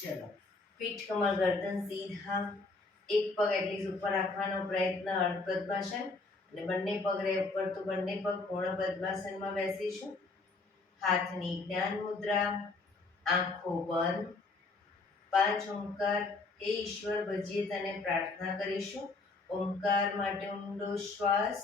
ચલો, પીઠ કમર ગરદન સીધા, એક પગ એટલી ઉપર રાખવાનો પ્રયત્ન, અર્ધ પદ્માસન, અને બંને પગ રહે ઉપર તો બંને પગ પૂર્ણ પદ્માસનમાં બેસીશું. હાથની જ્ઞાન મુદ્રા, આંખો બંધ, 5 ઓમકાર. હે ઈશ્વર, ભજીએ તને પ્રાર્થના કરીશું. ઓમકાર માટે ઊંડો શ્વાસ.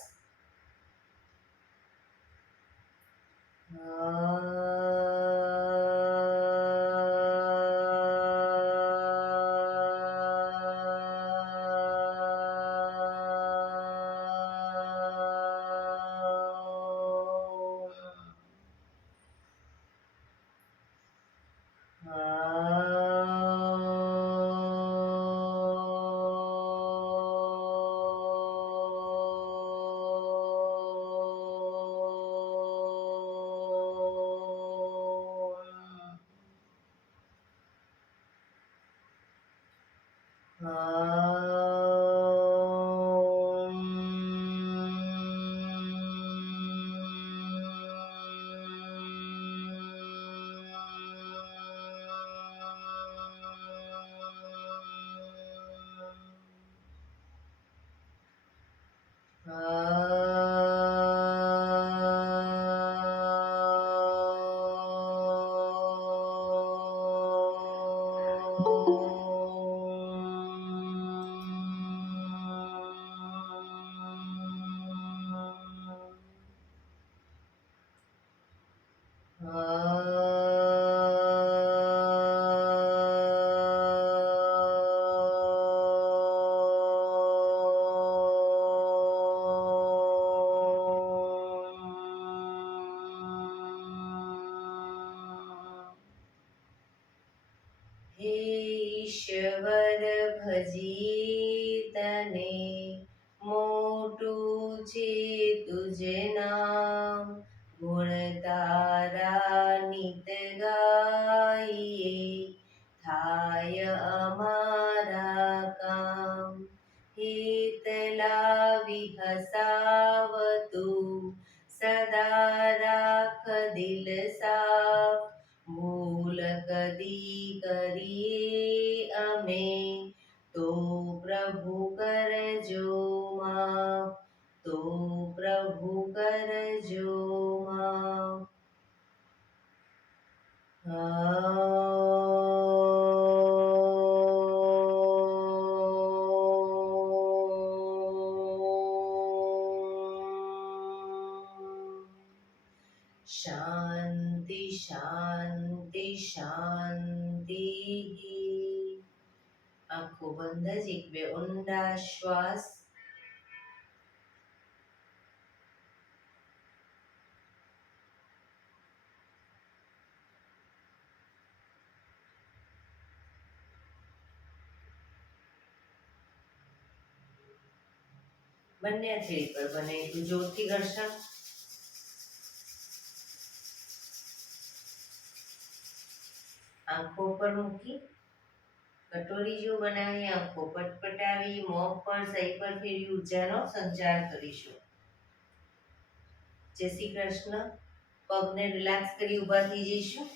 હે ઈશ્વર, ભજીએ તને, મોટું છે તુજ નામ. ગુણ તારા નિત ગાઈએ, થાય અમારા કામ. હિત લાવી હસાવતું, સદા રાખ દિલ સાફ. ભૂલ કદી કરીએ અમે, તો પ્રભુ કરજો માફ. તો પ્રભુ કરજો માફ. શાંતિ શાંતિ શાંતિ. આંખો બંધ જ 1-2 ઊંડા શ્વાસ. બંને હથેળી પર બને એટલું જોરથી ઘર્ષણ. આંખો પર મૂકી કટોરી જો બનાવી, આંખો પટપટાવી, મોં પર સહી પર ફેરવી ઉર્જાનો સંચાર કરીશું. જય શ્રી કૃષ્ણ. પગને રિલેક્સ કરી ઊભા થઈ જઈશું.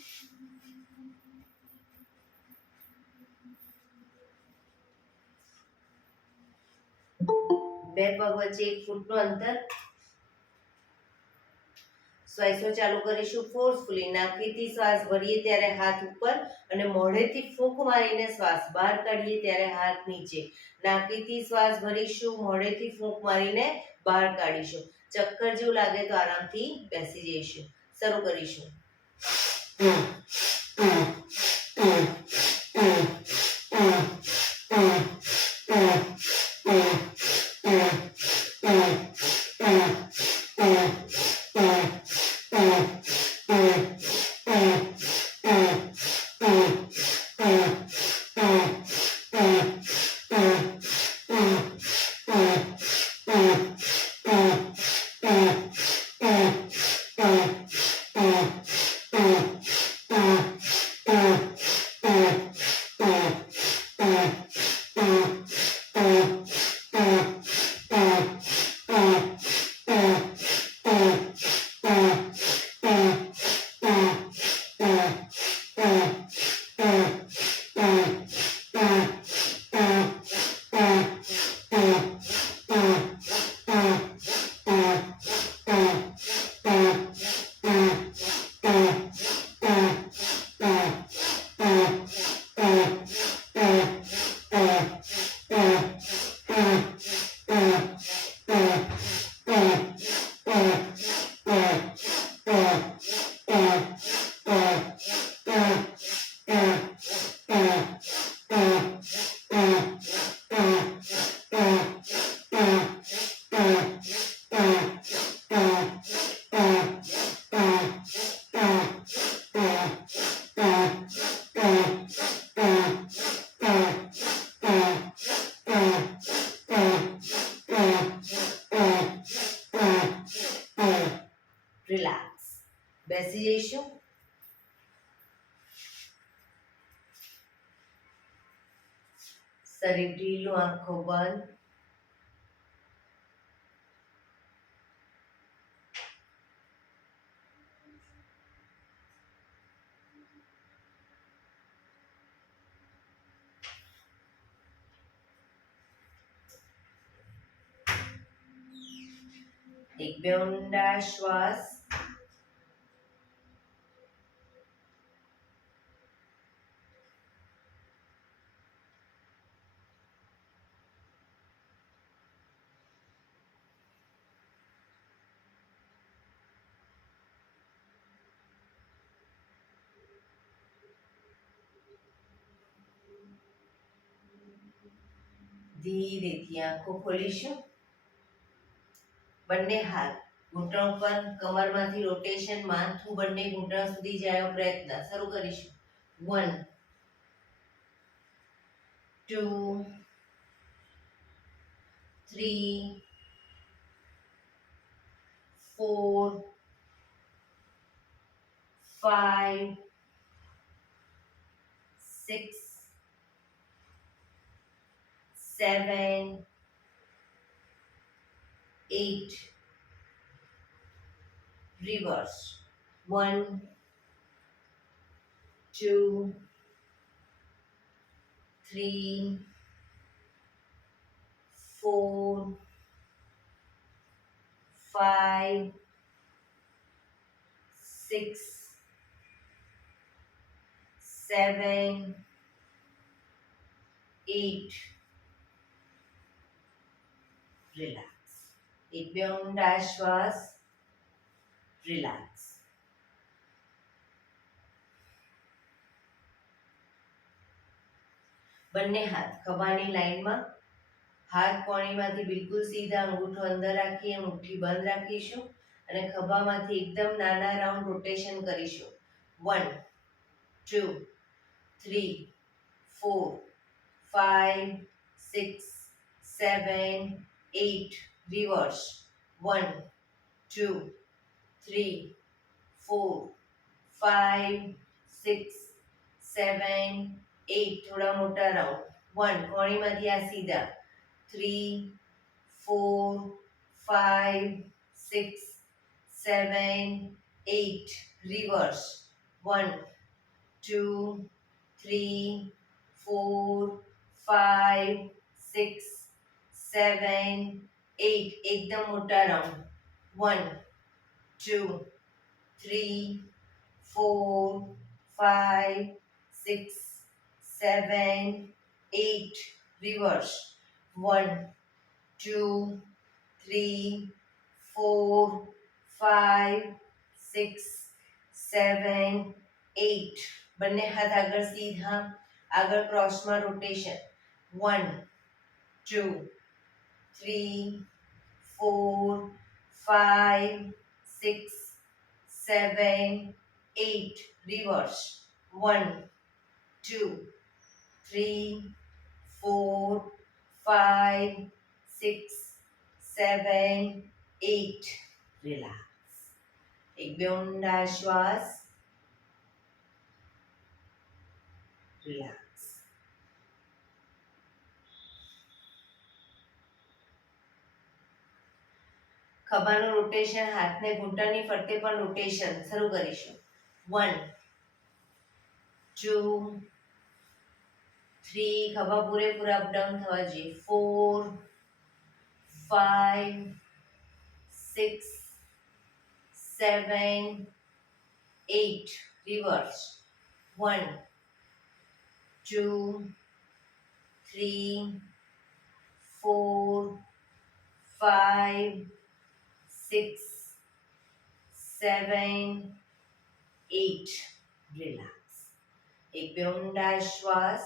બે પગ વચ્ચે 1 ફૂટનું અંતર. શ્વાસો ચાલુ કરીશું ફોર્સફુલી. નાકથી શ્વાસ ભરીએ ત્યારે હાથ ઉપર, અને મોઢેથી ફૂંક મારીને શ્વાસ બહાર કાઢીએ ત્યારે હાથ નીચે. નાકથી શ્વાસ ભરીશું, મોઢેથી ફૂંક મારીને બહાર કાઢીશું. ચક્કર જેવું લાગે તો આરામથી બેસી જઈશું. શરૂ કરીશું. રિલેક્સ. બેસી જઈશું. શરીર ઢીલું, આંખો બંધ. એક બે ઊંડા શ્વાસ. ધીરેથી આંખો ખોલીશું. બંને હાથ ઘૂંટણ પર, કમરમાંથી રોટેશન, માથું બંને ઘૂંટણ સુધી જાય એવો પ્રયત્ન. શરૂ કરીશું. 1 2 3 4 5 6 7 8. Reverse. 1 2 3 4 5 6 7 8. Relax. એક બે ઊંડા શ્વાસ. રિલેક્સ. બંને હાથ ખભાની લાઈનમાં. હાથ કોણીમાંથી બિલકુલ સીધા, અંગૂઠો અંદર રાખીએ, મુઠ્ઠી બંધ રાખીશું અને ખભામાંથી એકદમ નાના રાઉન્ડ રોટેશન કરીશું. 1 2 3 4 5 6 7 8. Reverse. 1 2 3 4 5 6 7 8. થોડા મોટા રાઉન્ડ. 1 કોણીમાંથી આ સીધા. 3 4 5 6 7 8. Reverse. 1 2 3 4 5 6 7 8. એકદમ મોટા રાઉન્ડ. 1 2 3 4 5 6 7 8. Reverse. 1 2 3 4 5 6 7 8. બંને હાથ આગળ સીધા, આગળ ક્રોસમાં રોટેશન. 1 2 3 4 5 6 7 8. Reverse. 1 2 3 4 5 6 7 8. Relax. એક બે ઊંડા શ્વાસ. રિલેક્સ. ખભાનું રોટેશન, હાથને ઘૂંટણની ફરતે પણ રોટેશન. શરૂ કરીશું. 1 2 3. ખભા પૂરેપૂરા અપડાઉન થવા જોઈએ. 4 5 6 7 8. Reverse. 1 2 3 4 5 6 7 8. Relax. એક બે ઊંડા શ્વાસ.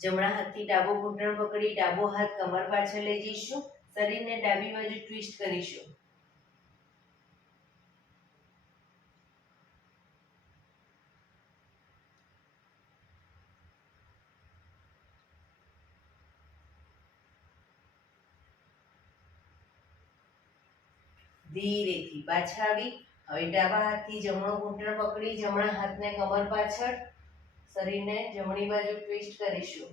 જમણા હાથથી ડાબો ઘૂંટણ પકડી ડાબો હાથ કમર પાછળ લઈ જઈશું. શરીરને ડાબી બાજુ ટ્વિસ્ટ કરીશું. ધીરેથી પાછા આવી. હવે ડાબા હાથથી જમણો ઘૂંટણ પકડી જમણા હાથને કમર પાછળ, શરીરને જમણી બાજુ ટ્વિસ્ટ કરીશું.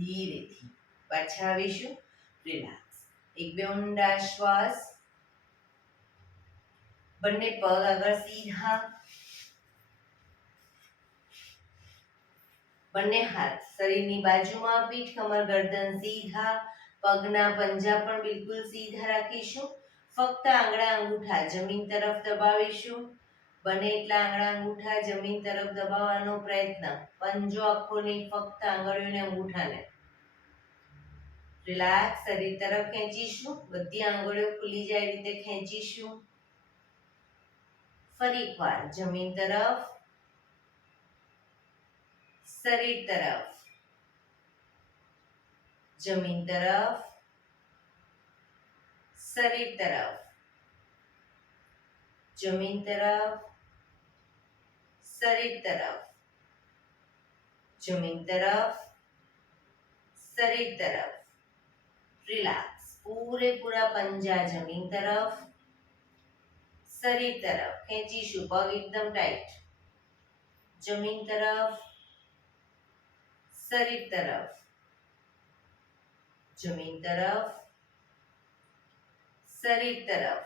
ધીરેથી પાછા આવીશું. રિલેક્સ. એક બે ઊંડા શ્વાસ. બંને પગ આગળ સીધા. બંને હાથ શરીરની બાજુમાં, પીઠ કમર ગરદન સીધા. પગના પંજા પણ બિલકુલ સીધા રાખીશું. ફક્ત આંગળા અંગૂઠા જમીન તરફ દબાવીશું. બને એટલા આંગળા અંગૂઠા જમીન તરફ દબાવવાનો પ્રયત્ન. પંજો આખો નહીં, ફક્ત આંગળીઓને અંગૂઠાને. રિલેક્સ. શરીર તરફ ખેંચીશું. બધી આંગળીઓ ખુલી જાય રીતે ખેંચીશું. ફરી એકવાર જમીન તરફ, શરીર તરફ, જમીન તરફ, શરીર તરફ, જમીન તરફ, શરીર તરફ, જમીન તરફ, શરીર તરફ. રિલેક્સ. પૂરેપૂરા પંજા જમીન તરફ, શરીર તરફ ખેંચીશું. પગ એકદમ ટાઈટ. જમીન તરફ, શરીર તરફ, જમીન તરફ, શરીર તરફ,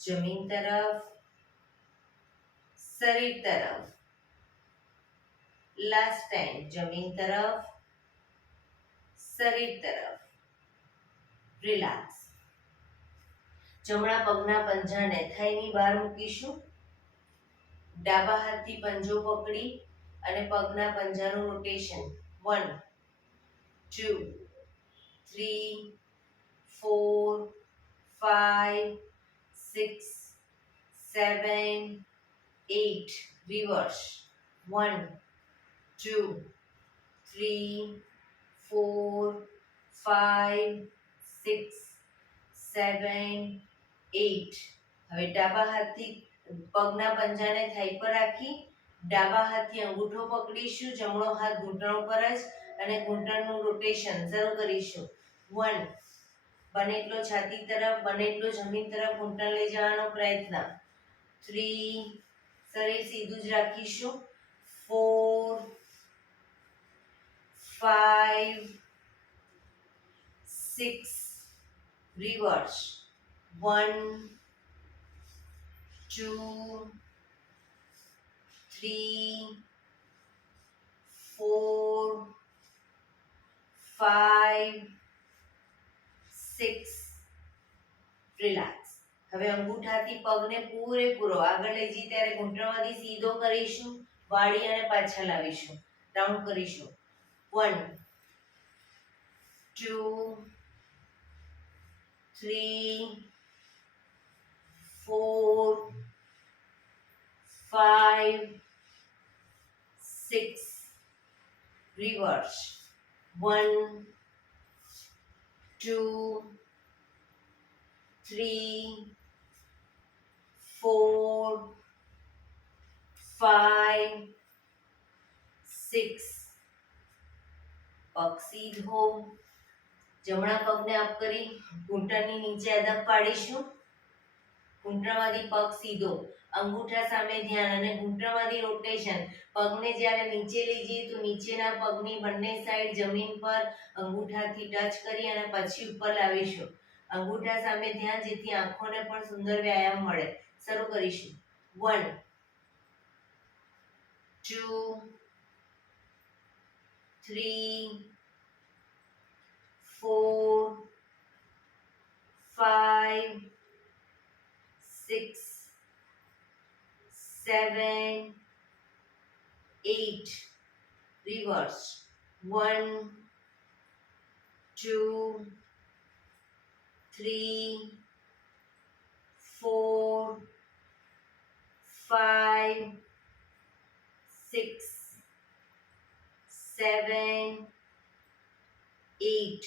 જમીન તરફ, શરીર તરફ. Last time. જમીન તરફ, શરીર તરફ. રિલેક્સ. જમણા પગના પંજાને થાઈની બહાર મૂકીશું. ડાબા હાથથી પંજો પકડી અને પગના પંજાનું રોટેશન. 1 2 3 4 5 6 7 8. રિવર્સ. 1 2 3 4 5 6 7 8. હવે ડાબા હાથથી પગના પંજાને થાઈ પર રાખી ડાબા હાથથી અંગૂઠો પકડીશું. જમણો હાથ ઘૂંટણ ઉપર જ અને ઘૂંટણનું રોટેશન શરૂ કરીશું. 1. બને એટલો છાતી તરફ, બને એટલો જમીન તરફ ઘૂંટણ લઈ જવાનો પ્રયત્ન. 3. શરીર સીધું જ રાખીશું. 4 5 6. રિવર્સ. 1 2 3 4 5 6. રિલેક્સ. હવે અંગૂઠાથી પગને પૂરેપૂરો આગળ લઈ જઈ ત્યારે ઘૂંટણમાંથી સીધો કરીશું. વાળી અને પાછા લાવીશું. રાઉન્ડ કરીશું. 1 2 3 4 5 6. રિવર્સ. 1 2 3 4 5 6. પગ સીધો. જમણા પગને અપ કરી ઘૂંટણની નીચે અદબ પાડીશું. ઘૂંટણમાંથી પગ સીધો, અંગૂઠા સામે ધ્યાન અને ઘૂંટણમાંથી રોટેશન. પગને જ્યારે નીચે લઈ જઈએ તો નીચેના પગની બંને સાઈડ જમીન પર અંગૂઠાથી ટચ કરી અને પછી ઉપર લાવીશું. અંગૂઠા સામે ધ્યાન, જેથી આંખોને પણ સુંદર વ્યાયામ મળે. શરૂ કરીશું. 1 2 3 4 5 6 7 8. રિવર્સ. 1 2 3 4 5 6 7 8.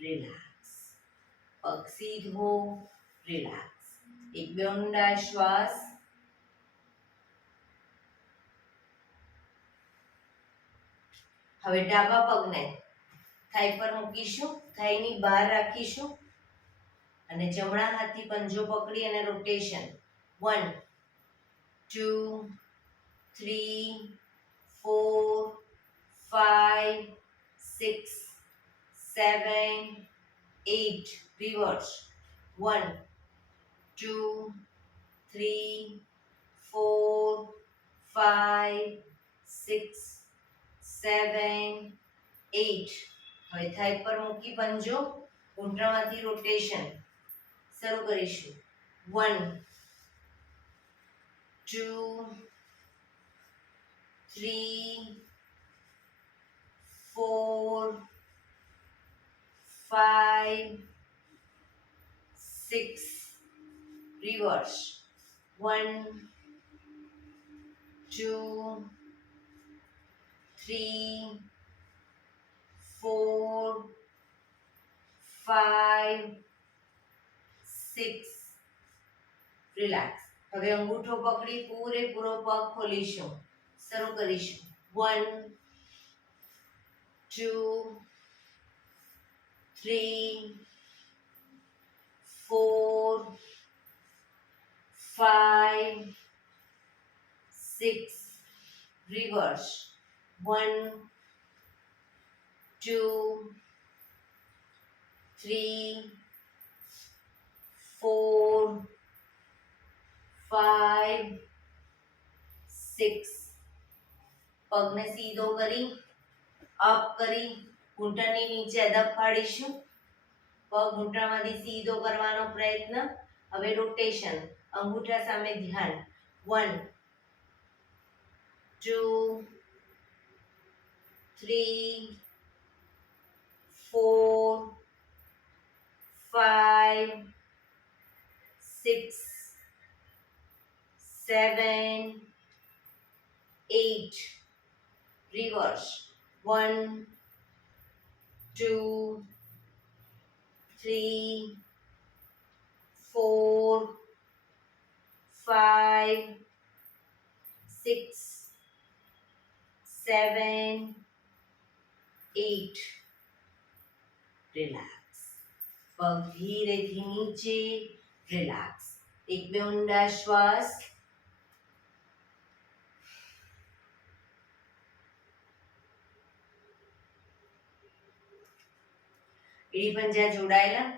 રિલેક્સ. પગ સીધો, રિલેક્સ. એક બે ઊંડા શ્વાસ. હવે ડાબા પગને થાઈ પર મૂકીશું, થાઈની બહાર રાખીશું અને જમણા હાથથી પંજો પકડી અને રોટેશન. 1 2 3 4 5 6 7 8 રિવર્સ. 1 2 3 4 5 6 7 8. હવે થાઈ પર મૂકી પંજો, ઘૂંટણમાંથી રોટેશન શરૂ કરીશું. 1 2 3 4 5 6 રિવર્સ. 1 2 3 4 5 6 રિલેક્સ. હવે અંગૂઠો પકડી પૂરેપૂરો પગ ખોલીશું, શરૂ કરીશું. 1 2 3 4 5 6 રિવર્સ. 1 2 3 4 5 6. પગને સીધો કરી અપ કરી ઘૂંટણની નીચે અદબ પાડીશું. પગ ઘૂંટણમાંથી સીધો કરવાનો પ્રયત્ન. હવે રોટેશન, અંગૂઠા સામે ધ્યાન. 1 2 3 4 5 6 7 8 રિવર્સ. 1 2 3 4 5 6 7 8. રિલેક્સ. પગ ધીરેથી નીચે, રિલેક્સ. એક બે ઊંડા શ્વાસ. એડી પંજા જોડાયેલા.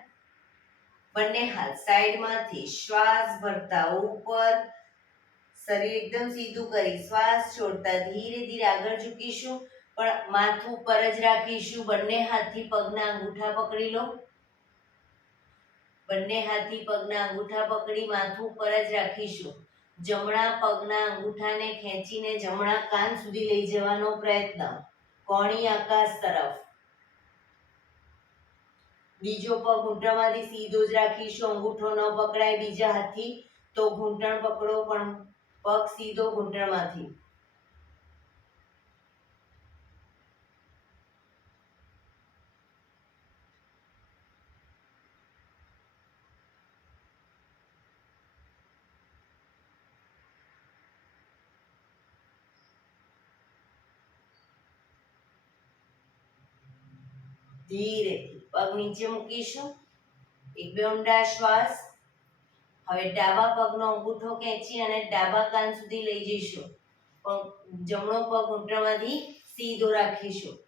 બંને હાથ સાઈડમાંથી શ્વાસ ભરતા ઉપર, શરીર એકદમ સીધું કરી શ્વાસ છોડતા ધીરે ધીરે આગળ ઝૂકીશું, પણ માથું પર જ રાખીશું. બંને હાથથી પગના અંગૂઠા પકડી લો. બંને હાથથી પગના અંગૂઠા પકડી માથું પર જ રાખીશું. જમણા પગના અંગૂઠાને ખેંચીને જમણા કાન સુધી લઈ જવાનો પ્રયત્ન, કોણી આકાશ તરફ. બીજો પગ ઘૂંટણમાંથી સીધો જ રાખીશું, અંગૂઠો ન પકડાય બીજા હાથથી તો ઘૂંટણ પકડો, પણ પગ સીધો ઘૂંટણમાંથી. ધીરેથી પગ નીચે મૂકીશું. એક બે ઊંડા શ્વાસ. હવે ડાબા પગનો અંગૂઠો ખેંચી અને ડાબા કાન સુધી લઈ જઈશું, પણ જમણો પગ ઘૂંટણમાંથી સીધો રાખીશું.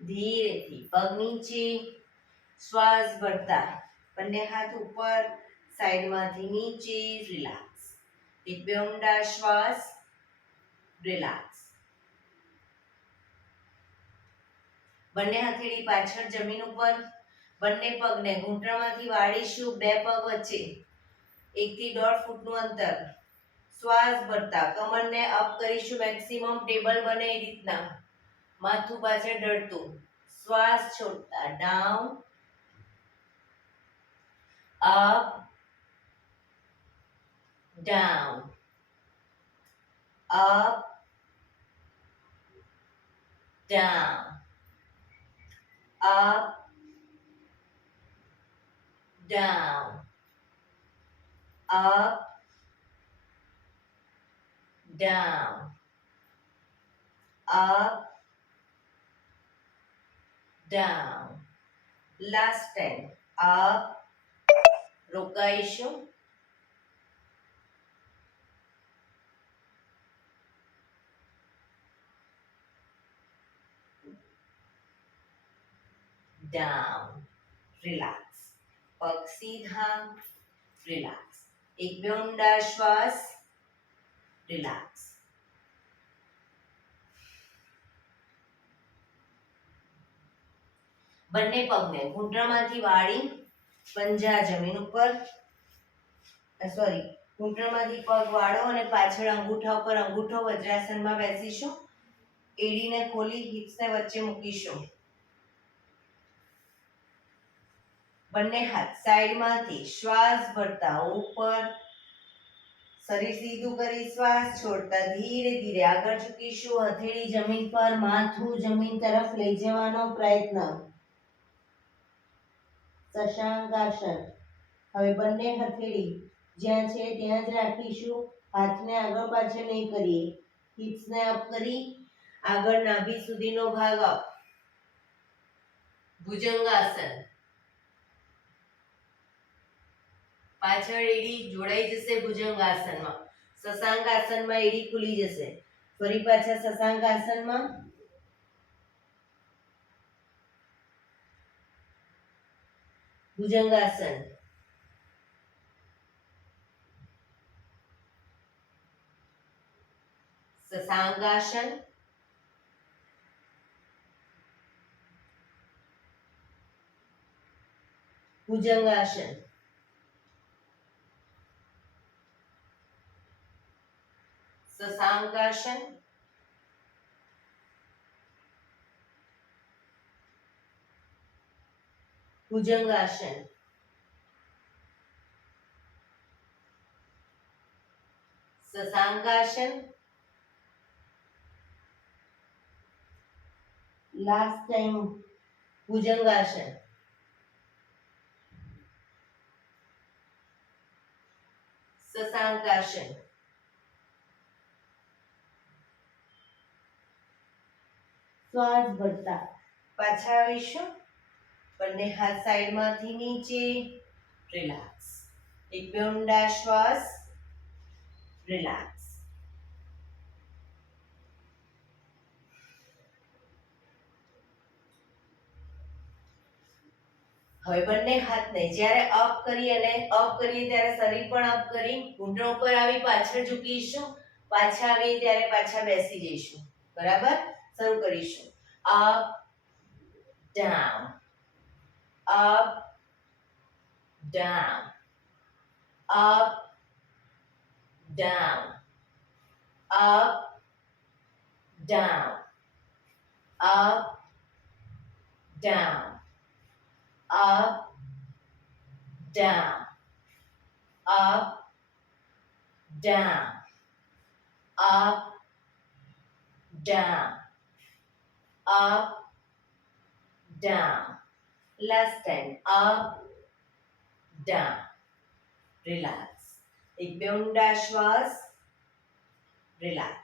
ધીરેથી પગ નીચે, શ્વાસ ભરતા બંને હાથ ઉપર, સાઈડમાંથી નીચે, રિલેક્સ. એક બે ઊંડા શ્વાસ, રિલેક્સ. બંને હથેળી પાછળ જમીન ઉપર, બંને પગને ઘૂંટણમાંથી વાળીશું. બે પગ વચ્ચે 1 થી 1.5 ફૂટનું અંતર. શ્વાસ ભરતા કમરને અપ કરીશું, મેક્સિમમ ટેબલ બને એ રીતના. માથું પાછળ ઢળતું. શ્વાસ છોડતા down, up, down, up, down, up, down, up, down, up, down. Last time. Up, રોકાઈશું. Down. Relax. પગ સીધા. Relax. એક બે ઊંડા શ્વાસ. Relax. બંને પગને ઘૂંટણમાંથી વાળી પંજા જમીન ઉપર, સોરી, ઘૂંટણમાંથી પગ વાળો અને પાછળ અંગૂઠા ઉપર અંગૂઠો વજ્રાસનમાં બેસીશું. એડીને ખોલી હિપ્સને વચ્ચે મૂકીશું. બંને હાથ સાઈડમાંથી શ્વાસ ભરતા ઉપર, શરીર સીધું કરી શ્વાસ છોડતા ધીરે ધીરે આગળ ઝૂકીશું. હથેળી જમીન પર, માથું જમીન તરફ લઈ જવાનો પ્રયત્ન. શશાંકાસન. હવે બંને હથેળી જ્યાં છે ત્યાં જ રાખીશું. હાથને આગળ પાછળ નહીં કરીએ. હિપ્સને અપ કરી આગળ નાભી સુધીનો ભાગ અપ. ભુજંગાસન. પાછળ એડી જોડાઈ જશે ભુજંગાસનમાં. શશાંકાસનમાં એડી ખુલી જશે. ફરી પાછા શશાંકાસનમાં. ભુજંગાસન. શશાંકાસન. ભુજંગાસન. શશાંકાસન. ભુજંગાસન. શશાંકાસન. Last time bhujangasana. શશાંકાસન. શ્વાસ ભરતા પાછા આવીશું. બંને હાથ સાઈડમાંથી નીચે. રિલેક્સ. એક બે ઊંડા શ્વાસ. રિલેક્સ. હવે બંને હાથને જ્યારે અપ કરી અને અપ કરીએ ત્યારે શરીર પણ અપ કરી ઘૂંટણ ઉપર આવી પાછળ ઝૂકીશું. પાછા આવીએ ત્યારે પાછા બેસી જઈશું. બરાબર? શરૂ કરીશું. Up, down, up, down, up, down, up, down, up, down, up, down, up, down, up, down, up, down. Last time, up, down. Relax. એક બે ઊંડા શ્વાસ. Relax.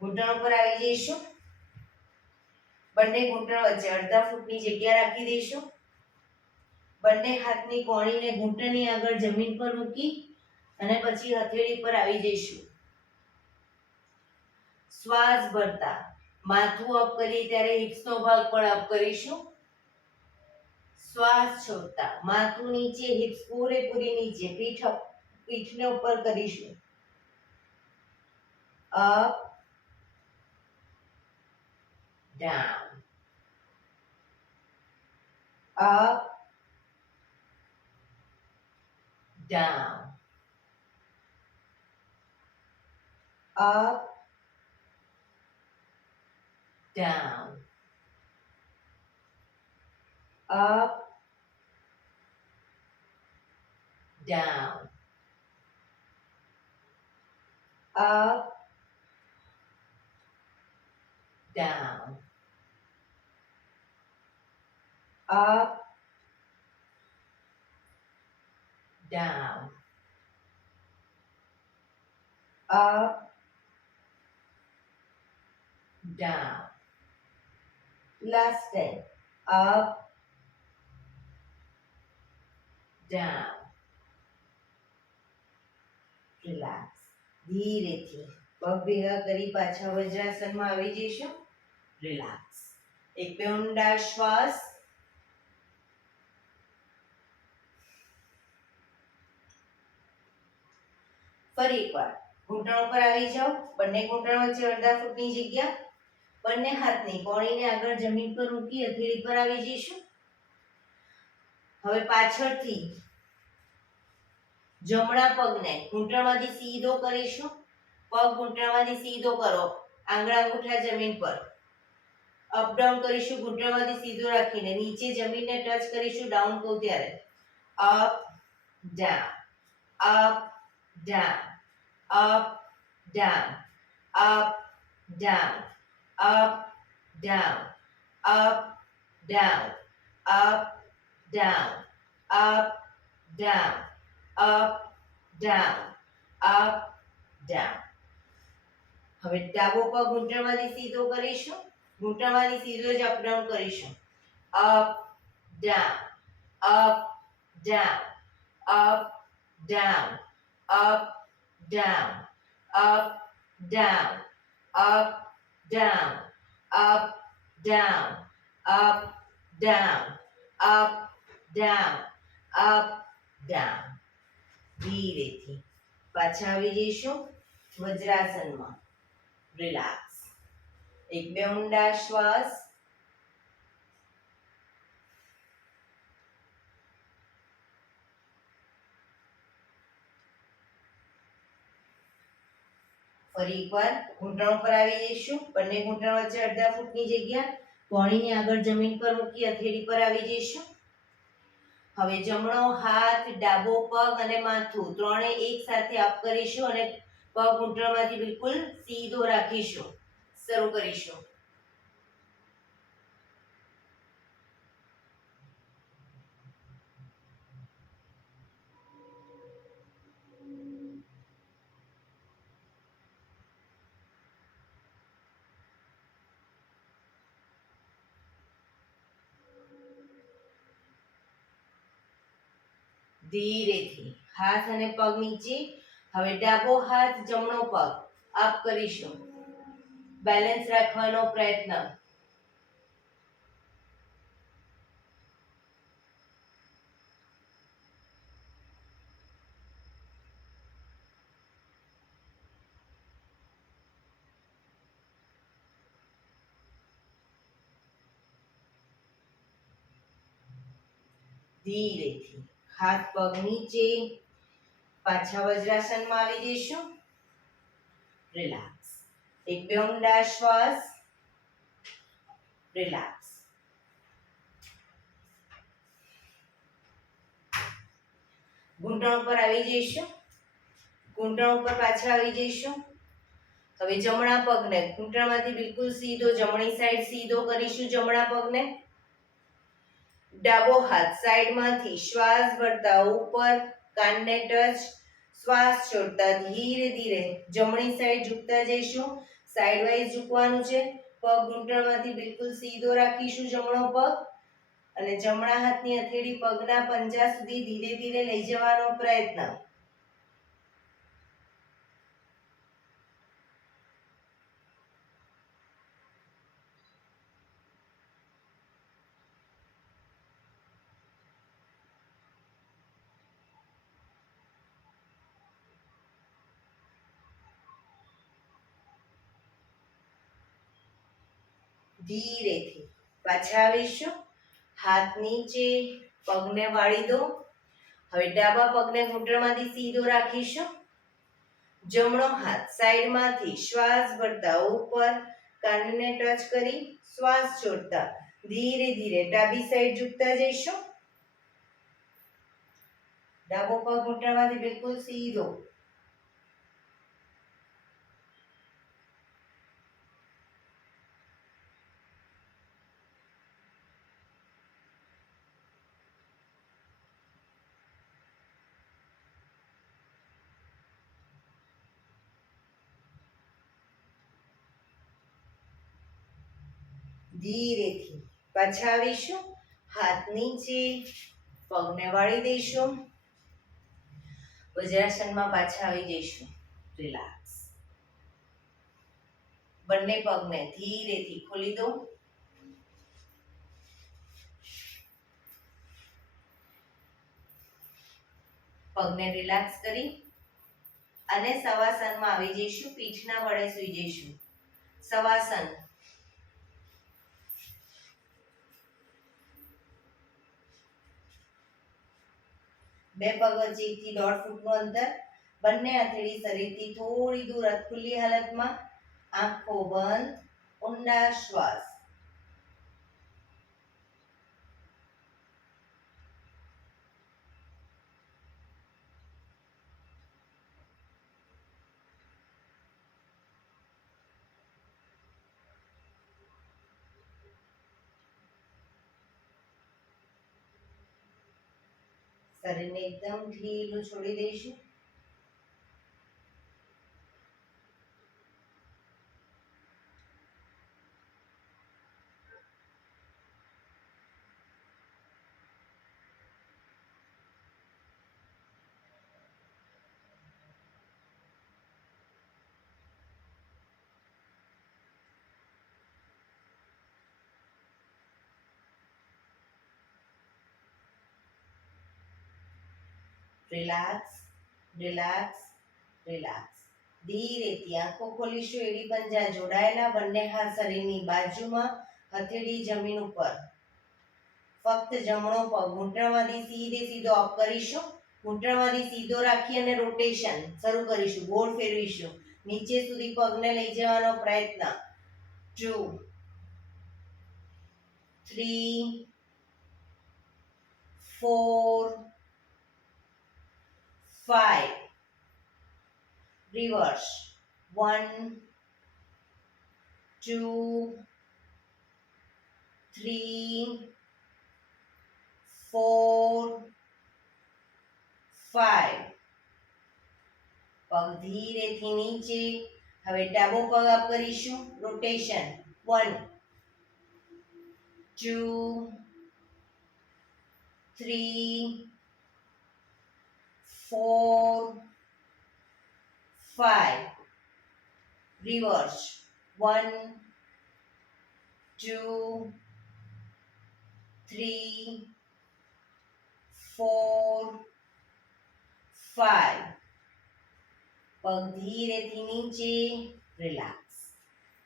ઘૂંટણ ઉપર આવી જઈશું. બંને ઘૂંટણ વચ્ચે અડધા ફૂટની જગ્યા રાખી દઈશું. બંને હાથની કોણીને ઘૂંટણની આગળ જમીન પર મૂકી અને પછી હથેળી પર આવી જઈશું. શ્વાસ ભરતા માથું અપ કરીએ ત્યારે હિપ્સનો ભાગ પણ અપ કરીશું. શ્વાસ છોડતા માથું નીચે, હિપ્સ પૂરેપૂરી નીચે, પીઠને ઉપર કરીશું. Up, down, up, down, up, down, up, down, up, down, up, down, up, down. Last time. Up, down. Relax. ધીરેથી પગ ભેગા કરી પાછા વજ્રાસનમાં આવી જઈશું. રિલેક્સ. એક બે ઊંડા શ્વાસ. ફરી એકવાર ઘૂંટણ ઉપર આવી જાઓ. બંને ઘૂંટણ વચ્ચે અડધા ફૂટની જગ્યા. બંને હાથની કોણીને આગળ જમીન પર મૂકી હથેળી પર આવી જઈશું. હવે પાછળથી જમણા પગને ઘૂંટણમાંથી સીધો કરીશું. પગ ઘૂંટણમાંથી સીધો કરો. આંગળા અંગૂઠા જમીન પર. અપ ડાઉન કરીશું ઘૂંટણમાંથી સીધો રાખીને. નીચે જમીનને ટચ કરીશું ડાઉન કહું ત્યારે. Up down, up down, up down, up down, up down, up down, up down, up down, up down, up down. હવે ડાબો પગ ઘૂંટણમાંથી સીધો કરીશું. ઘૂંટણમાંથી સીધો જ અપ ડાઉન કરીશું. Up down, up down, up down, up down, up down, up down, up down, up down, up down, up down. ધીરેથી પાછા આવી જઈશું વજ્રાસનમાં. રિલેક્સ. એક બે ઊંડા શ્વાસ. ફરી એકવાર ઘૂંટણ ઉપર આવી જઈશું. બંને ઘૂંટણ વચ્ચે અડધા ફૂટની જગ્યા. કોણીને આગળ જમીન પર મૂકી હથેળી પર આવી જઈશું. હવે જમણો હાથ, ડાબો પગ અને માથું ત્રણે એક સાથે અપ કરીશું અને પગ ઘૂંટણમાંથી બિલકુલ સીધો રાખીશું. શરૂ કરીશું. ધીરેથી હાથ અને પગ નીચે. હવે ડાબો હાથ, જમણો પગ અપ કરીશું. બેલેન્સ રાખવાનો પ્રયત્ન. ધીરેથી હાથ પગ નીચે. પાછા વજ્રાસનમાં આવી જઈશું. રિલેક્સ. એક બે ઊંડા શ્વાસ. રિલેક્સ. ઘૂંટણ ઉપર આવી જઈશું. ઘૂંટણ ઉપર પાછા આવી જઈશું. હવે જમણા પગને ઘૂંટણમાંથી બિલકુલ સીધો જમણી સાઈડ સીધો કરીશું. જમણા પગને ડાબો હાથ સાઈડમાંથી શ્વાસ ભરતા ઉપર કાનને ટચ. શ્વાસ છોડતા ધીરે ધીરે જમણી સાઈડ ઝૂકતા જઈશું. સાઈડ વાઇઝ ઝૂકવાનું છે. પગ ઘૂંટણમાંથી બિલકુલ સીધો રાખીશું જમણો પગ અને જમણા હાથની હથેળી પગના પંજા સુધી ધીરે ધીરે લઈ જવાનો પ્રયત્ન. ધીરેથી પાછા આવીશું. હાથ નીચે, પગને વાળી દો. હવે ડાબા પગને ઘૂંટણમાંથી સીધો રાખીશું. જમણો હાથ સાઈડમાંથી શ્વાસ ભરતા ઉપર કાનને ટચ કરી શ્વાસ છોડતા ધીરે ધીરે ડાબી સાઈડ ઝૂકતા જઈશું. ડાબો પગ ઘૂંટણમાંથી બિલકુલ સીધો. ધીરેથી પાછા આવીશું. હાથ નીચે, પગને વાળી દઈશું. વજ્રાસનમાં પાછા આવી જઈશું. રિલેક્સ. બંને પગને ધીરેથી ખોલી દો. પગને રિલેક્સ કરી અને શવાસનમાં આવી જઈશું. પીઠના વડે સૂઈ જઈશું. શવાસન. બે પગ વચ્ચે 1 થી 1.5 ફૂટનું અંતર. બંને હથેળી શરીરથી થોડી દૂર ખુલ્લી હાલતમાં. આંખો બંધ. ઊંડા શ્વાસ. શરીરને એકદમ ઢીલું છોડી દઈશું. Relax, relax, relax. ધીરેથી આંખો ખોલીશું. એડી પંજા જોડાયેલા. બંને હાથ શરીરની બાજુમાં. હથેળી જમીન ઉપર. ફક્ત જમણો પગ ઘૂંટણમાંથી સીધો અપ કરીશું. ઘૂંટણમાંથી સીધો રાખી અને રોટેશન શરૂ કરીશું. ગોળ ફેરવીશું. નીચે સુધી પગને લઈ જવાનો પ્રયત્ન. 2 3 4 5. Reverse. 1 2 3 4 5. પગ ધીરેથી નીચે. હવે ડાબો પગ અપ કરીશું. રોટેશન. 1 2 3 4 5. Reverse. 1 2 3 4 5. પગ ધીરેથી નીચે. રિલેક્સ.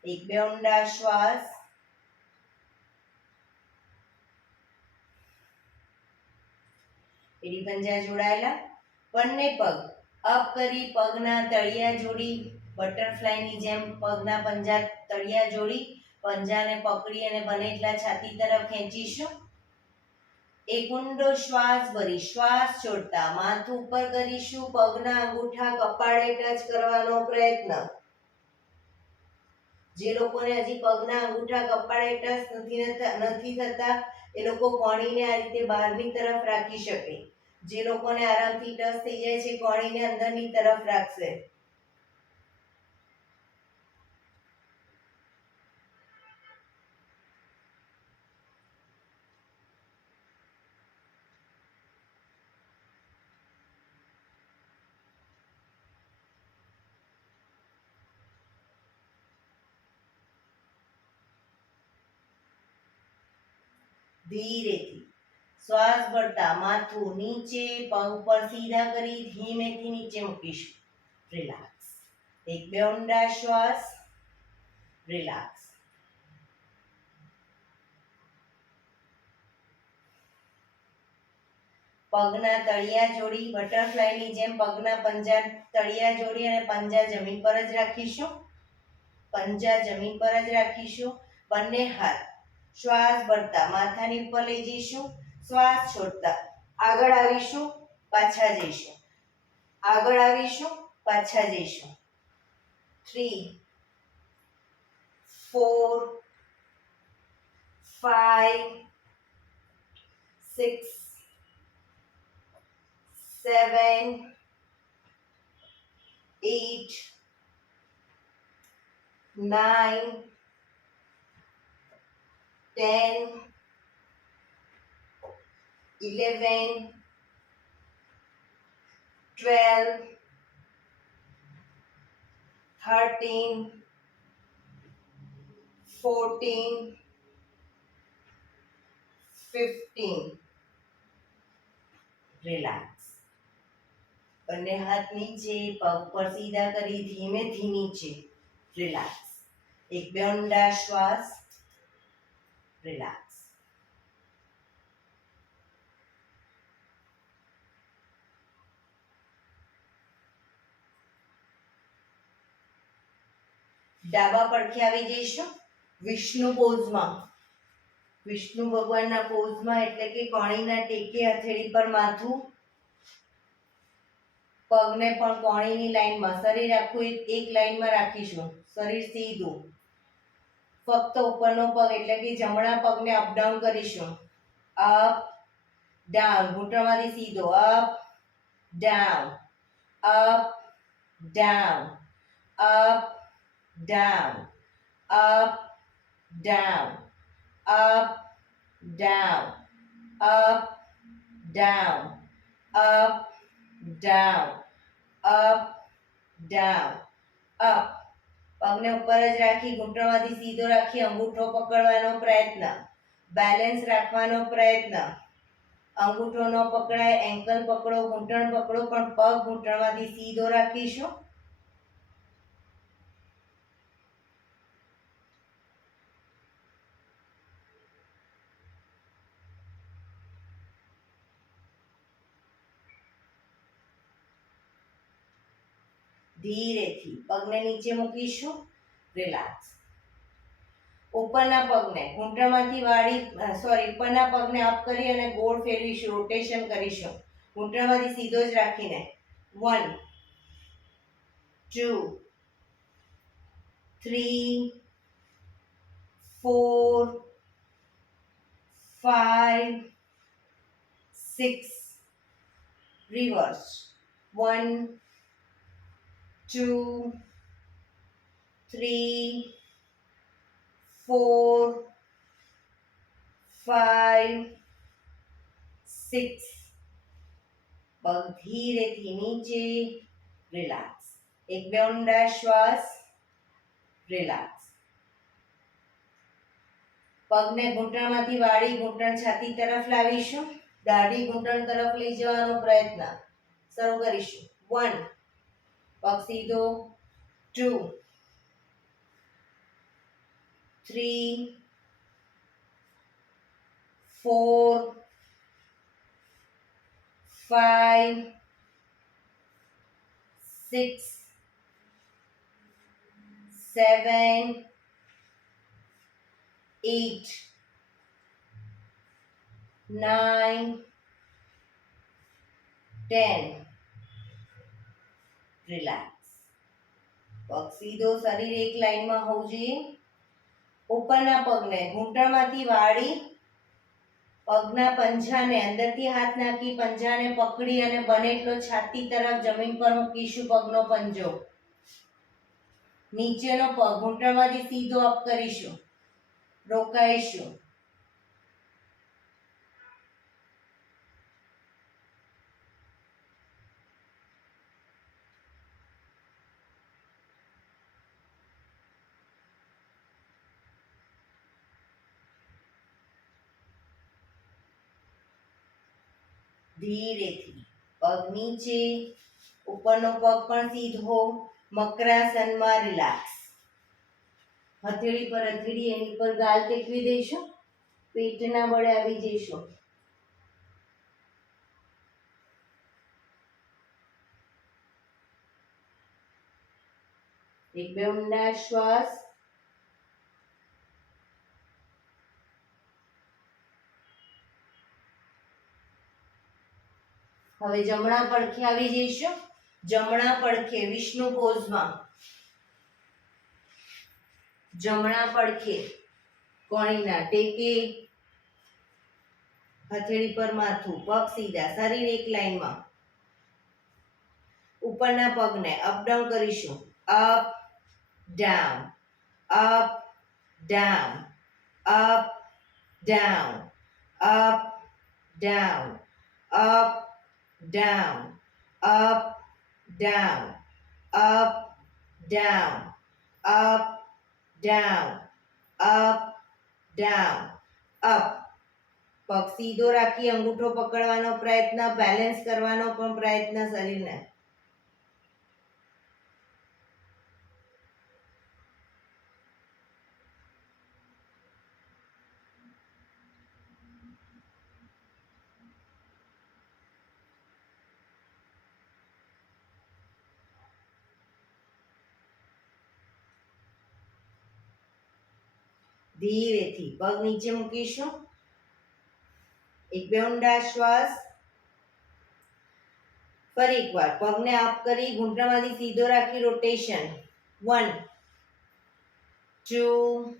1-2 ઊંડા શ્વાસ. એડી પંજા જોડાયેલા. બંને પગ અપ કરી પગના તળિયા જોડી. બટરફ્લાયની જેમ પગના પંજા તળિયા જોડી પંજાને પકડી અને બને એટલા છાતી તરફ ખેંચીશું. એક ઊંડો શ્વાસ ભરી શ્વાસ છોડતા માથું ઉપર કરીશું. પગના અંગૂઠા કપાળે ટચ કરવાનો પ્રયત્ન. જે લોકોને હજી પગના અંગૂઠા કપાળે ટચ નથી થતા એ લોકો કોણીને આ રીતે બહારની તરફ રાખી શકે. જે લોકોને આરામથી ટચ થઈ જાય છે કોણીને અંદરની તરફ રાખશે. ધીરેથી શ્વાસ ભરતા માથું નીચે. પગ પર સીધા કરી ધીમેથી નીચે મૂકીશું. રિલેક્સ. 1-2 ઊંડા શ્વાસ. રિલેક્સ. પગના તળિયા જોડી બટરફ્લાયની જેમ પગના પંજા તળિયા જોડી અને પંજા જમીન પર જ રાખીશું. પંજા જમીન પર જ રાખીશું. બંને હાથ શ્વાસ ભરતા માથાની ઉપર લઈ જઈશું. શ્વાસ છોડતા આગળ આવીશું, પાછા જઈશું. આગળ આવીશું, પાછા જઈશું. 3 4 5 6 7 8 9 10 11 12 13 14 15. રિલેક્સ. બંને હાથ નીચે, પગ પર સીધા કરી ધીમેથી નીચે. રિલેક્સ. એક બે ઊંડા શ્વાસ. રિલેક્સ. ડાબા પડખે આવી જઈશું વિષ્ણુ પોઝમાં. વિષ્ણુ ભગવાનના પોઝમાં એટલે કે કોણીના ટેકે હથેળી પર માથું, પગને પણ કોણીની લાઈનમાં, શરીર આખું એક લાઈનમાં રાખીશું. શરીર સીધું. ફક્ત ઉપરનો પગ એટલે કે જમણા પગને અપ ડાઉન કરીશું. Up down. ઘૂંટણમાંથી સીધો. Up down, up down, up down, up down, up down, up down, up down, up down, up. પગને ઉપર જ રાખી ઘૂંટણમાંથી સીધો રાખી અંગૂઠો પકડવાનો પ્રયત્ન. બેલેન્સ રાખવાનો પ્રયત્ન. અંગૂઠો ન પકડાય, એન્કલ પકડો, ઘૂંટણ પકડો, પણ પગ ઘૂંટણમાંથી સીધો રાખીશું. ધીરેથી પગને નીચે મૂકીશું. રિલેક્સ. ઉપરના પગને ઘૂંટણમાંથી વાળી ઉપરના પગને અપ કરી અને ગોળ ફેરવીશું, રોટેશન કરીશું. ઘૂંટણમાંથી સીધો જ રાખીને. 1 2 3 4 5 6. રિવર્સ. 1 2 3 4 5 6. પગ ધીરેથી નીચે. રિલેક્સ. એક બે ઊંડા શ્વાસ. રિલેક્સ. પગને ઘૂંટણમાંથી વાળી ઘૂંટણ છાતી તરફ લાવીશું. દાઢી ઘૂંટણ તરફ લઈ જવાનો પ્રયત્ન. શરૂ કરીશું. 1 પગ સીધો. 2 3 4 5 6 7 8 9 10. રિલેક્સ. પગ સીધો, શરીર એક લાઈનમાં હોવું જોઈએ. ઉપરના પગને ઘૂંટણમાંથી વાળી પગના પંજાને અંદરથી હાથ નાખી પંજાને પકડી અને બને એટલો છાતી તરફ જમીન પર મૂકીશું. પગનો પંજો નીચેનો પગ ઘૂંટણમાંથી સીધો અપ કરીશું. રોકાઈશું. ધીરેથી પગ નીચે, ઉપરનો પગ પણ સીધો. મકરાસનમાં. રિલેક્સ. હથેળી પર હથેળી એની પર ગાલ ટેકવી દઈશું. પેટના બળે આવી જઈશું. એક બે ઊંડા શ્વાસ. હવે જમણા પડખે આવી જઈશું. જમણા પડખે વિષ્ણુ પોઝમાં. જમણા પડખે કોણીના ટેકે, હથેળી પર માથું, પગ સીધા, શરીર એક લાઈનમાં. ઉપરના પગને અપ ડાઉન કરીશું. Up down, up down, up down, up down, up down, up down, up down, up down, up down, up. પગ સીધો રાખી અંગૂઠો પકડવાનો પ્રયત્ન, બેલેન્સ કરવાનો પણ પ્રયત્ન શરીરને. ધીરેથી પગ નીચે મૂકીશું. એક બે ઊંડા શ્વાસ. ફરી એકવાર પગને અપ કરી ઘૂંટણમાંથી સીધો રાખી રોટેશન. 1 2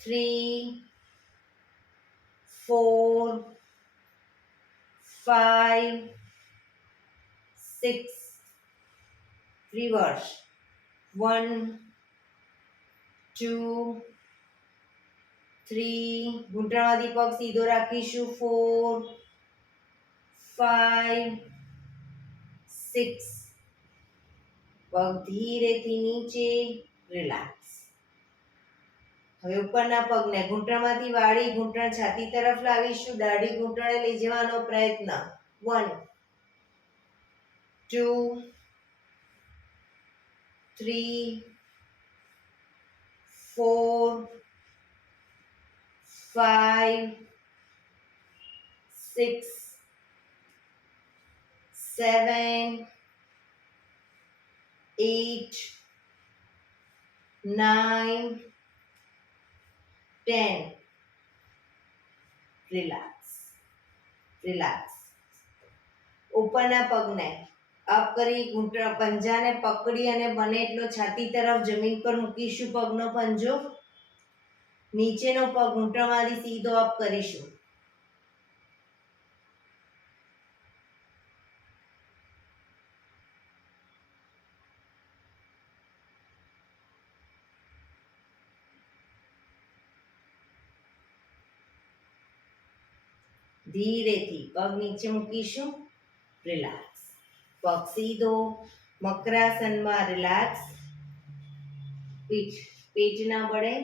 3 4 5 6. રિવર્સ. 1 2 3. ઘૂંટણમાંથી પગ સીધો રાખીશું. 4 5 6. પગ ધીરેથી નીચે. રિલેક્સ. હવે ઉપરના પગને ઘૂંટણમાંથી વાળી ઘૂંટણ છાતી તરફ લાવીશું. દાઢી ઘૂંટણે લઈ જવાનો પ્રયત્ન. 1 2 3 4 5 6 7 8 9 10. Relax, relax. ઉપરના પગને અપ કરી ઘૂંટણ પંજાને પકડી અને બને એટલો છાતી તરફ જમીન પર મૂકીશું. પગનો પંજો નીચેનો પગ ઘૂંટણમાંથી સીધો અપ કરીશું. ધીરેથી પગ નીચે મૂકીશું. રિલેક્સ. પગ સીધો મકરાસનમાં. રિલેક્સ. પેટ ના બળે.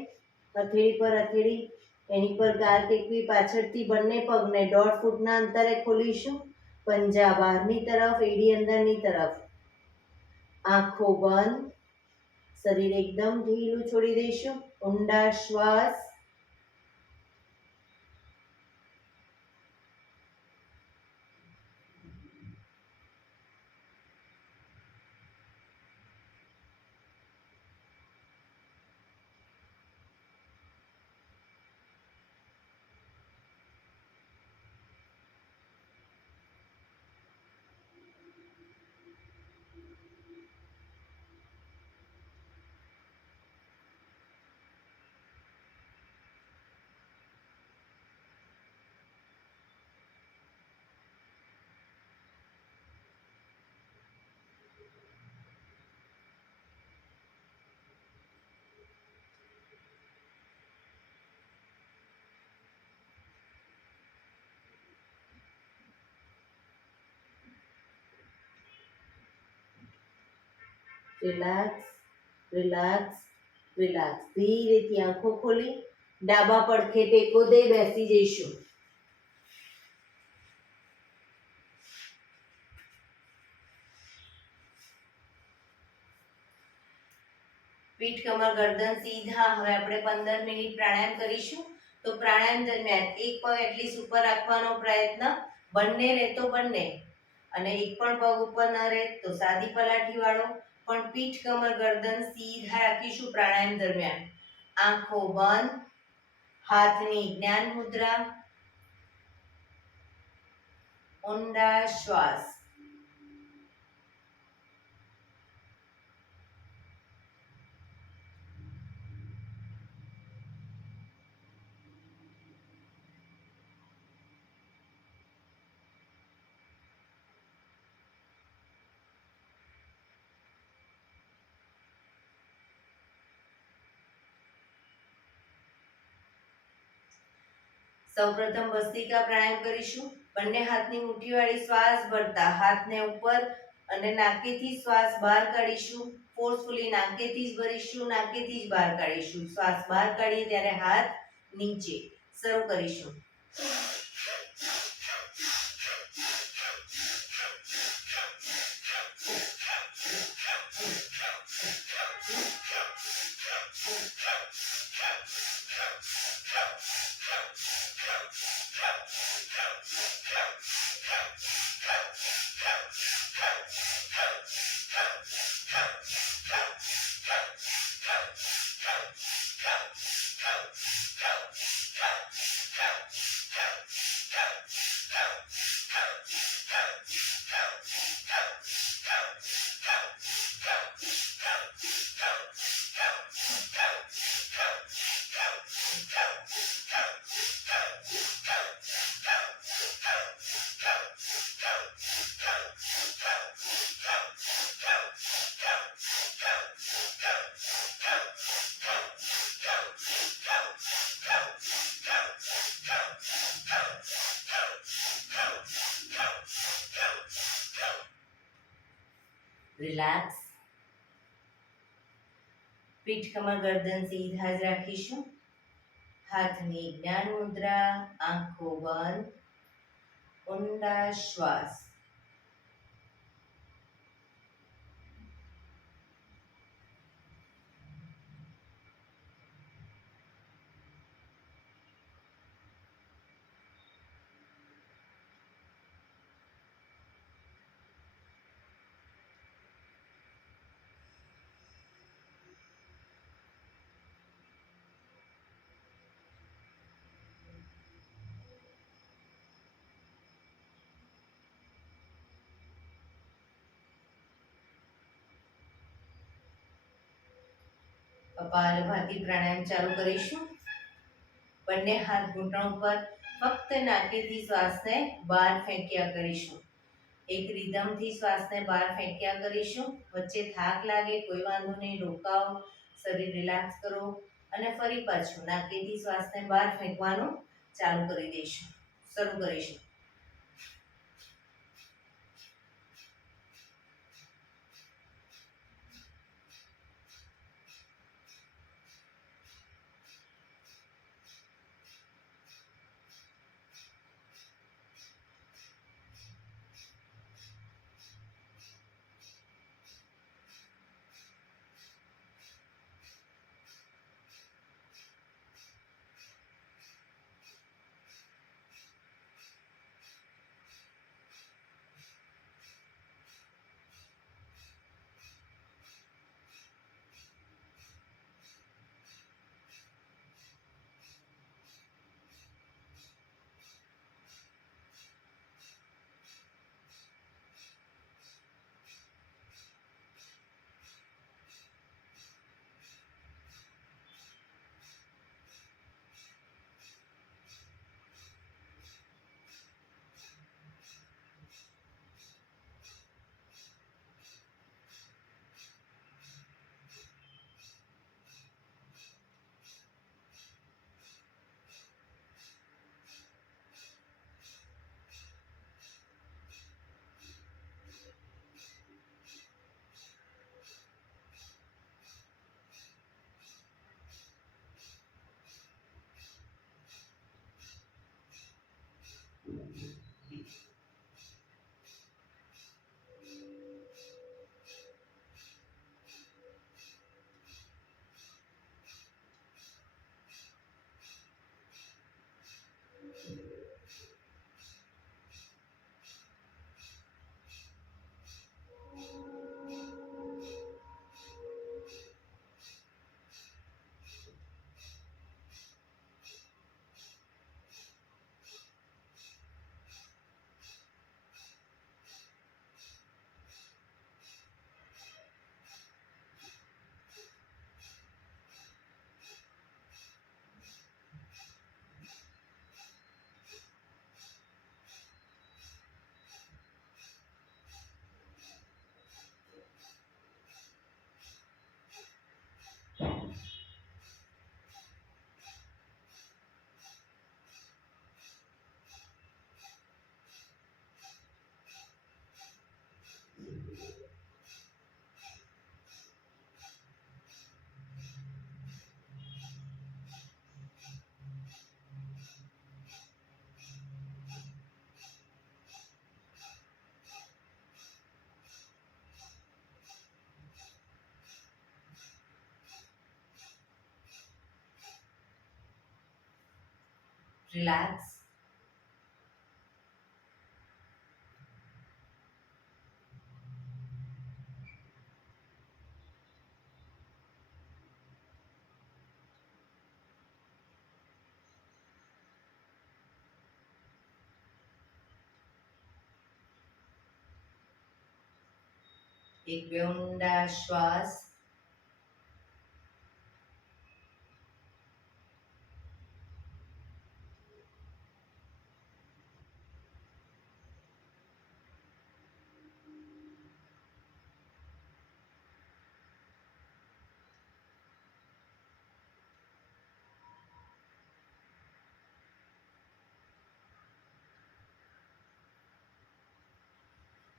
હથેળી પર હથેળી એની પર ગાલ ટેકવી. પાછળથી બંને પગને 1.5 ફૂટના અંતરે ખોલીશું. પંજા બહારની તરફ, એડી અંદરની તરફ. આંખો બંધ. શરીર એકદમ ઢીલું છોડી દઈશું. ઊંડા શ્વાસ. Relax, relax, relax. ધીરેથી આંખો ખોલી ડાબા પડખે ટેકો દઈ બેસી જઈશું. પીઠ કમર ગરદન સીધા. હવે આપણે 15 મિનિટ પ્રાણાયામ કરીશું. તો પ્રાણાયામ દરમિયાન એક પગ એટલીસ્ટ ઉપર રાખવાનો પ્રયત્ન. બંને રહે તો બંને, અને એક પણ પગ ઉપર ન રહે તો સાદી પલાઠી વાળો. પણ પીઠ કમર ગરદન સીધા રાખીશું પ્રાણાયામ દરમિયાન. આંખો બંધ, હાથની જ્ઞાન મુદ્રા, ઊંડા શ્વાસ. સૌપ્રથમ ભસ્ત્રિકા પ્રાણાયામ કરીશું. બંને હાથની મુઠ્ઠીવાળી શ્વાસ ભરતા હાથને ઉપર અને નાકેથી શ્વાસ બહાર કાઢીશું. ફોર્સફુલી નાકેથી જ ભરીશું, નાકેથી જ બહાર કાઢીશું. શ્વાસ બહાર કાઢીએ ત્યારે હાથ નીચે. શરૂ કરીશું. રિલેક્સ. પીઠ કમર ગરદન સીધા જ રાખીશું. હાથની જ્ઞાન મુદ્રા, આંખો બંધ, ઊંડા શ્વાસ. કપાલભાતિ પ્રાણાયામ ચાલુ કરીશું. બંને હાથ ઘૂંટણ ઉપર, ફક્ત નાકેથી શ્વાસને બહાર ફેંક્યા કરીશું. એક રિધમથી શ્વાસને બહાર ફેંક્યા કરીશું. વચ્ચે થાક લાગે કોઈ વાંધો નહીં, રોકાઓ, શરીર રિલેક્સ કરો અને ફરી પાછું નાકેથી શ્વાસને બહાર ફેંકવાનું ચાલુ કરી દઈશું. શરૂ કરીશું. relax. એક બે ઊંડા શ્વાસ.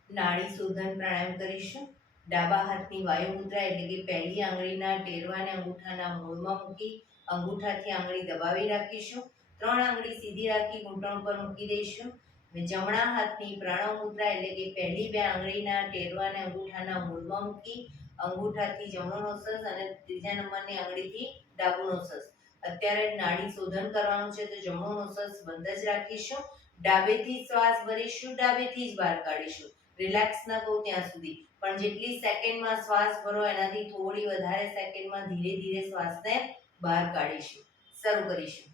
નાડી શોધન પ્રાણાયામ કરીશું. ડાબા હાથની વાયુ મુદ્રા એટલે કે પહેલી આંગળીના ટેરવાને અંગૂઠાના મૂળમાં મૂકી અંગૂઠાથી આંગળી દબાવી રાખીશું. 3 આંગળી સીધી રાખી ઘૂંટણ પર મૂકી દઈશું. જમણા હાથની પ્રણવ મુદ્રા એટલે કે પહેલી 2 આંગળીના ટેરવાને અંગૂઠાના મૂળમાં મૂકી અંગૂઠાથી જમણો નોસસ અને ત્રીજા નંબરની આંગળીથી ડાબુ નોસસ. અત્યારે નાડી શોધન કરવાનું છે તો જમણો નોસસ બંધ જ રાખીશું. ડાબેથી શ્વાસ ભરીશું, ડાબેથી જ બહાર કાઢીશું. રિલેક્સ ન કહું ત્યાં સુધી, પણ જેટલી સેકન્ડમાં શ્વાસ ભરો એનાથી થોડી વધારે સેકન્ડમાં ધીરે ધીરે શ્વાસને બહાર કાઢીશું. શરૂ કરીશું.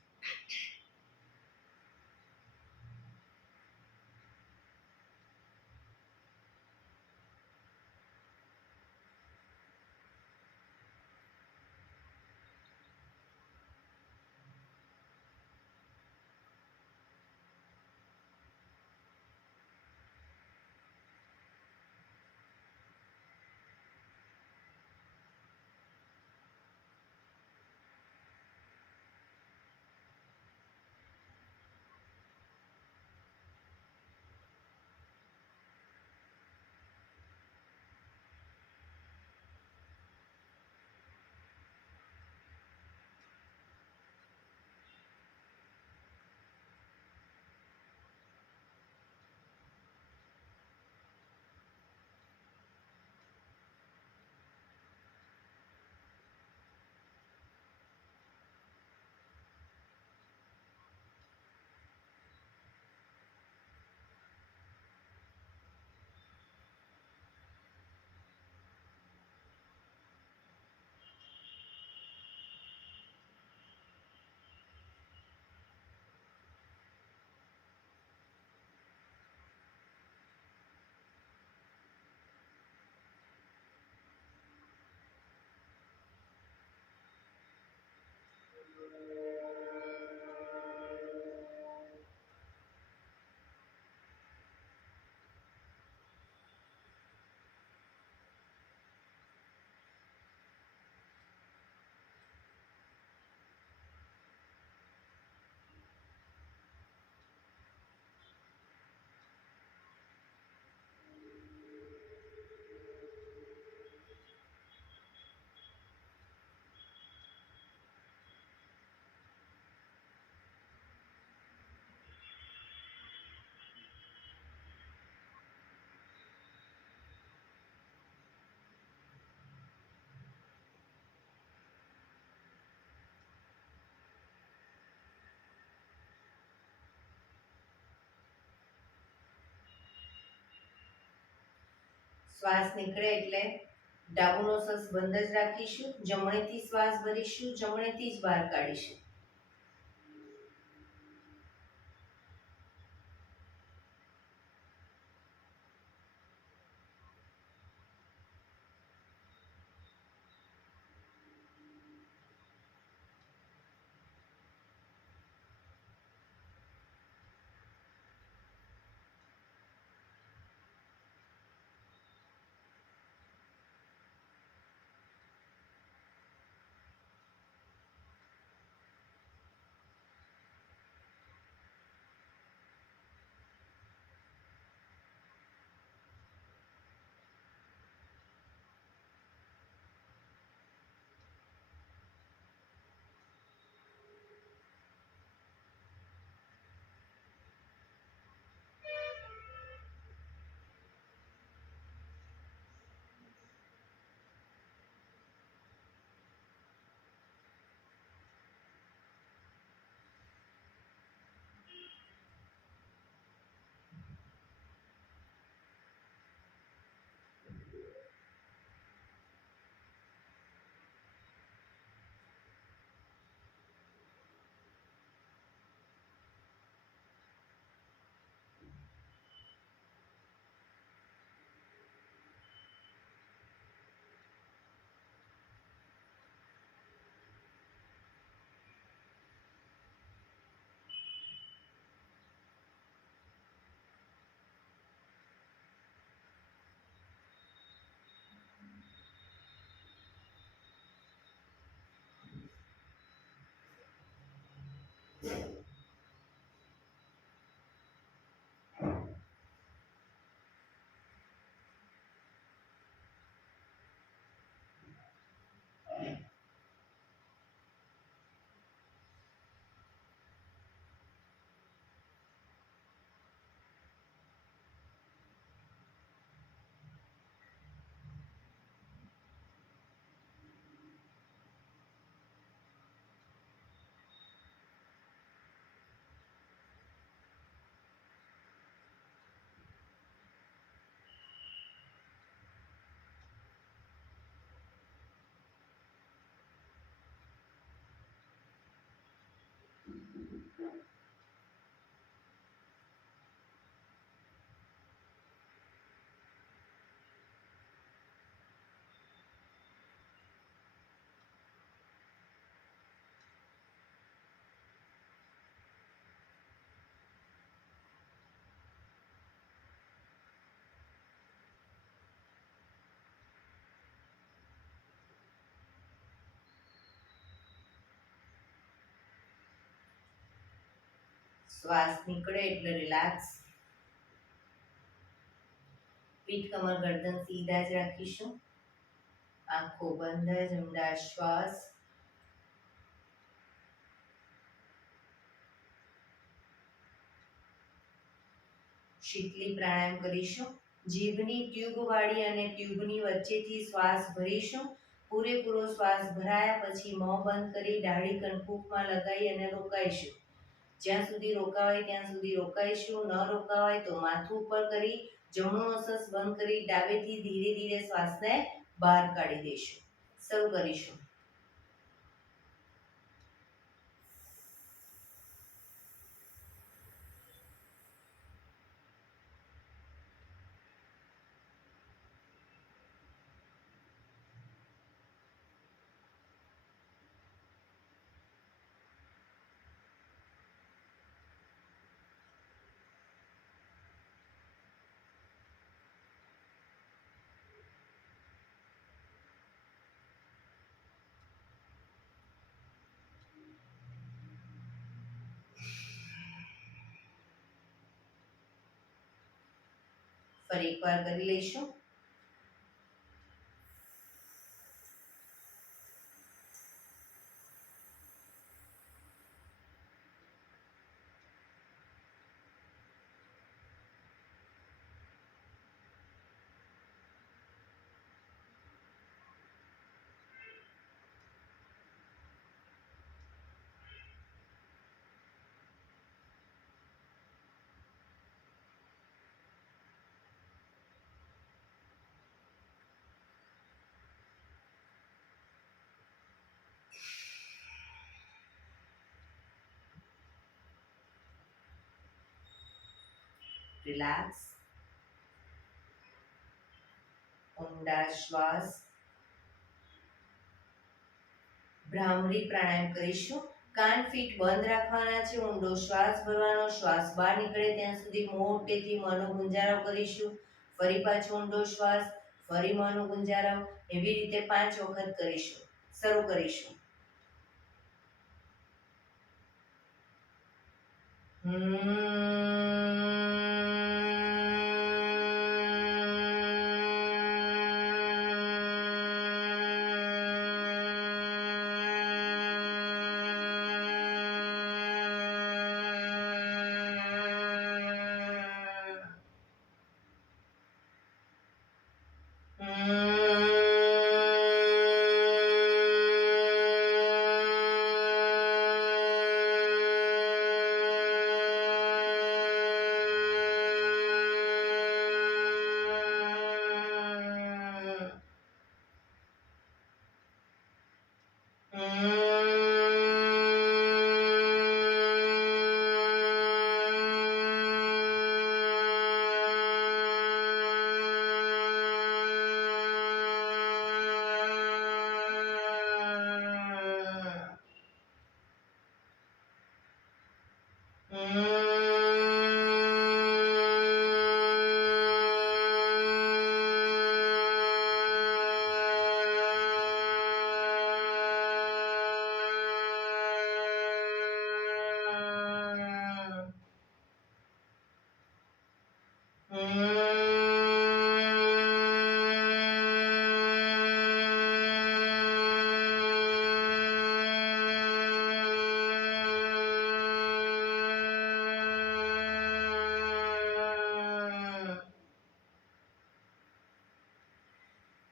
શ્વાસ નીકળે એટલે ડાબુ નોસસ બંધ જ રાખીશું. જમણેથી શ્વાસ ભરીશું, જમણેથી જ બહાર કાઢીશું. શ્વાસ નીકળે એટલે રિલેક્સ. પીઠ કમર ગરદન સીધા જ રાખીશું. આંખો બંધ જ ઊંડા શ્વાસ. શીતલી પ્રાણાયામ કરીશું. જીભની ટ્યુબ વાળી અને ટ્યુબની વચ્ચેથી શ્વાસ ભરીશું. પૂરેપૂરો શ્વાસ ભરાયા પછી મોં બંધ કરી દાઢી કણકૂકમાં લગાવી અને રોકાઈશું. જ્યાં સુધી રોકાવાય ત્યાં સુધી રોકાઈશું. ન રોકાવાય તો માથું ઉપર કરી જમણું નસસ બંધ કરી ડાબેથી ધીરે ધીરે શ્વાસને બહાર કાઢી દઈશું. શરૂ કરીશું. ફરી એકવાર કરી લઈશું. રિલેક્સ. ઊંડા શ્વાસ. ભ્રામરી પ્રાણાયામ કરીશું. કાન ફીટ બંધ રાખવાના છે. ઊંડો શ્વાસ ભરવાનો. શ્વાસ બહાર નીકળે ત્યાં સુધી મોટેથી મોંનો ગુંજારો કરીશું. ફરી પાછો ઊંડો શ્વાસ. ફરી મોંનો ગુંજારો. એવી રીતે 5 વખત કરીશું. શરૂ કરીશું.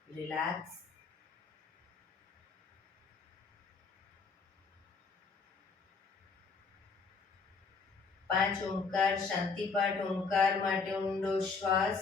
રિલેક્સ. પાંચ ઓમકાર શાંતિપાઠ. ઓમકાર માટે ઊંડો શ્વાસ.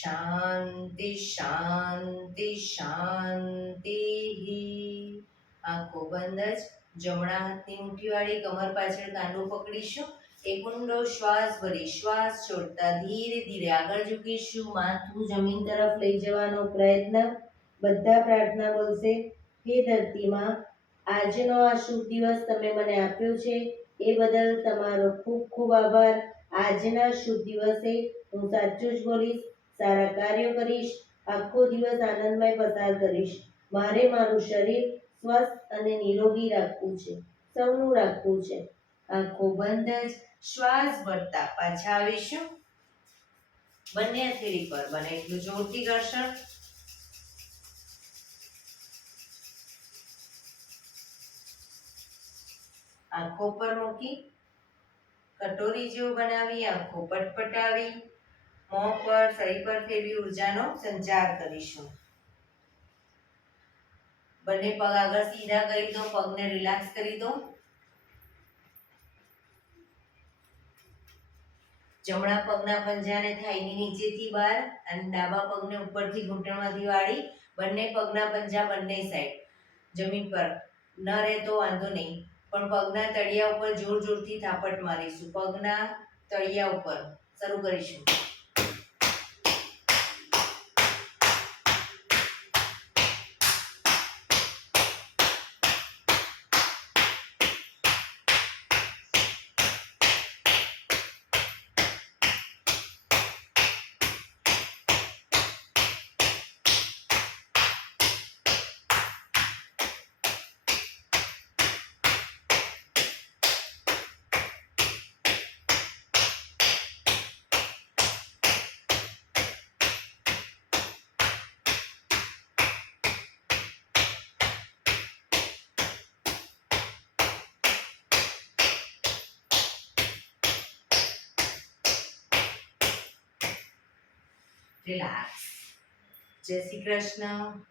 શાંતિ શાંતિ શાંતિ. આંખો બંધ જ. જમણા હાથની મુઠ્ઠીવાળી કમર પાછળ કાંડું પકડીશું. એક ઊંડો શ્વાસ ભરી શ્વાસ છોડતા ધીરે ધીરે આગળ ઝૂકીશું. માથું જમીન તરફ લઈ જવાનો પ્રયત્ન. બધા પ્રાર્થના બોલશે. હે ધરતીમાં, આજનો આ શુભ દિવસ તમે મને આપ્યો છે એ બદલ તમારો ખૂબ ખૂબ આભાર. આજના શુભ દિવસે હું સાચું જ બોલીશ, સારા કાર્યો કરીશ, આખો દિવસ આનંદમય પસાર કરીશ. મારે મારું શરીર સ્વસ્થ અને નિરોગી રાખવું છે, સૌનું રાખવું છે. આંખો બંધ જ શ્વાસ ભરતા પાછા આવીશું. બંને હથેળી પર બને એટલું જોરથી ઘર્ષણ. આંખો પર મૂકી કટોરી જેવું બનાવી આંખો પટપટાવી મોં પર શરીર પર ફેરવી ઉર્જાનો સંચાર કરીશું. બંને પગ આગળ સીધા કરી દો, પગને રિલેક્સ કરી દો. જમણા પગના પંજાને થાઈની નીચેથી બહાર અને ડાબા પગને ઉપરથી ઘૂંટણમાંથી વાળી બંને પગના પંજા બંને સાઈડ જમીન પર ન રહે તો વાંધો નહીં, પણ પગના તળિયા ઉપર જોર જોરથી થાપટ મારીશું. પગના તળિયા ઉપર શરૂ કરીશું. રિલેક્સ. જય શ્રી કૃષ્ણ.